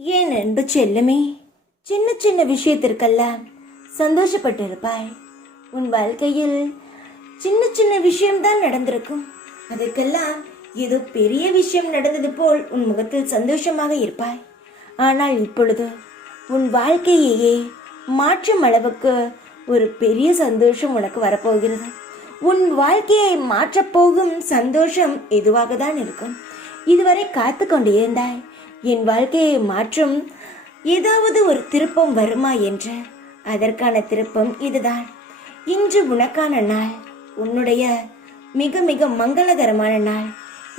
என் அன்பு செல்லமே, சின்ன சின்ன விஷயத்திற்கெல்லாம் சந்தோஷப்பட்டு இருப்பாய். உன் வாழ்க்கையில் சின்ன சின்ன விஷயம்தான் நடந்திருக்கும். அதற்கெல்லாம் ஏதோ பெரிய விஷயம் நடந்தது போல் உன் முகத்தில் சந்தோஷமாக இருப்பாய். ஆனால் இப்பொழுது உன் வாழ்க்கையையே மாற்றும் அளவுக்கு ஒரு பெரிய சந்தோஷம் உனக்கு வரப்போகிறது. உன் வாழ்க்கையை மாற்றப்போகும் சந்தோஷம் எதுவாக தான் இருக்கும். இதுவரை காத்து கொண்டு இருந்தாய், என் வாழ்க்கையை மாற்றும் ஏதாவது ஒரு திருப்பம் வருமா என்று. அதற்கான திருப்பம் இதுதான். இன்று உனக்கான நாள், உன்னுடைய மிக மிக மங்களகரமான நாள்.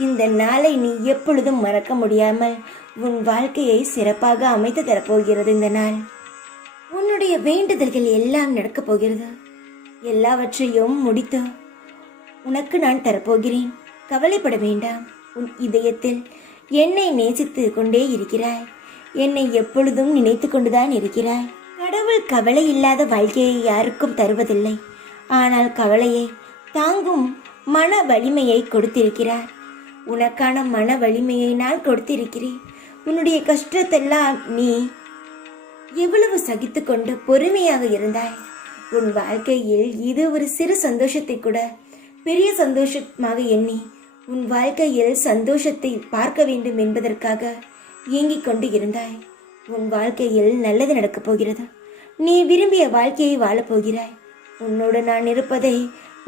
இந்த நாளை நீ எப்பொழுதும் மறக்க முடியாமல் உன் வாழ்க்கையை சிறப்பாக அமைத்து தரப்போகிறது. இந்த நாள் உன்னுடைய வேண்டுதல்கள் எல்லாம் நடக்கப் போகிறது. எல்லாவற்றையும் முடித்து உனக்கு நான் தரப்போகிறேன். கவலைப்பட வேண்டாம். உன் இதயத்தில் என்னை நேசித்து கொண்டே இருக்கிறாய். என்னை எப்பொழுதும் நினைத்து கொண்டுதான் இருக்கிறாய். கடவுள் கவலை இல்லாத வாழ்க்கையை யாருக்கும் தருவதில்லை. ஆனால் கவலையை தாங்கும் மன வலிமையை கொடுத்திருக்கிறார். உனக்கான மன வலிமையை நான் கொடுத்திருக்கிறேன். உன்னுடைய கஷ்டத்தெல்லாம் நீ எவ்வளவு சகித்து கொண்டு பொறுமையாக இருந்தாய். உன் வாழ்க்கையில் இது ஒரு சிறு சந்தோஷத்தை கூட பெரிய சந்தோஷமாக எண்ணி உன் வாழ்க்கையில் சந்தோஷத்தை பார்க்க வேண்டும் என்பதற்காக இயங்கிக் கொண்டு இருந்தாய். உன் வாழ்க்கையில் நல்லது நடக்கப் போகிறது. நீ விரும்பிய வாழ்க்கையை வாழப்போகிறாய். உன்னோடு நான் இருப்பதை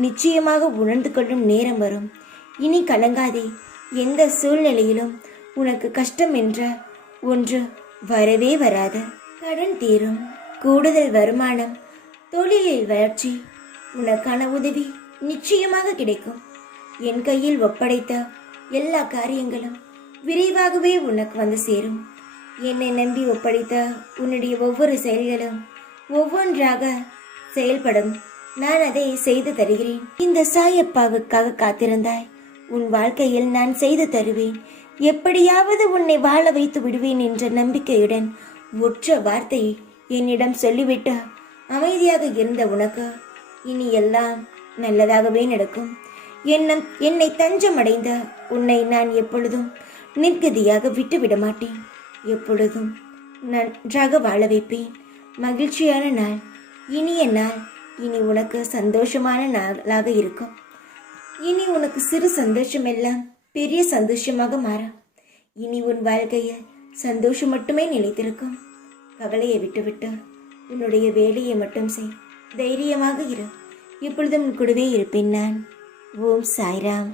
நிச்சயமாக உணர்ந்து கொள்ளும் நேரம் வரும். இனி கலங்காதே. எந்த சூழ்நிலையிலும் உனக்கு கஷ்டம் என்ற ஒன்று வரவே வராது. கடன் தீரும், கூடுதல் வருமானம், தொழிலில் வளர்ச்சி, உனக்கான உதவி நிச்சயமாக கிடைக்கும். என் கையில் ஒப்படைத்த எல்லா காரியங்களும் விரைவாகவே உனக்கு வந்து சேரும். என்னை நம்பி ஒப்படைத்த உன்னுடைய ஒவ்வொரு செயல்களும் ஒவ்வொன்றாக செயல்படும். நான் அதை செய்து தருகிறேன். இந்த சாயப்பாவுக்காக காத்திருந்தாய். உன் வாழ்க்கையில் நான் செய்து தருவேன். எப்படியாவது உன்னை வாழ வைத்து விடுவேன் என்ற நம்பிக்கையுடன் ஒற்ற வார்த்தை என்னிடம் சொல்லிவிட்டு அமைதியாக இருந்த உனக்கு இனி எல்லாம் நல்லதாகவே நடக்கும். என்னை தஞ்சம் அடைந்த உன்னை நான் எப்பொழுதும் நிர்கதியாக விட்டுவிட மாட்டேன். எப்பொழுதும் நன்றாக வாழ வைப்பேன். மகிழ்ச்சியான நாள், இனிய நாள். இனி உனக்கு சந்தோஷமான நாளாக இருக்கும். இனி உனக்கு சிறு சந்தோஷம் எல்லாம் பெரிய சந்தோஷமாக மாறும். இனி உன் வாழ்க்கையில் சந்தோஷம் மட்டுமே நிலைத்திருக்கும். கவலையை விட்டுவிட்டு உன்னுடைய வேலையை மட்டும் செய். தைரியமாக இரு. இப்பொழுதும் கூடவே இருப்பேன் நான். ஓம் சாய்ராம்.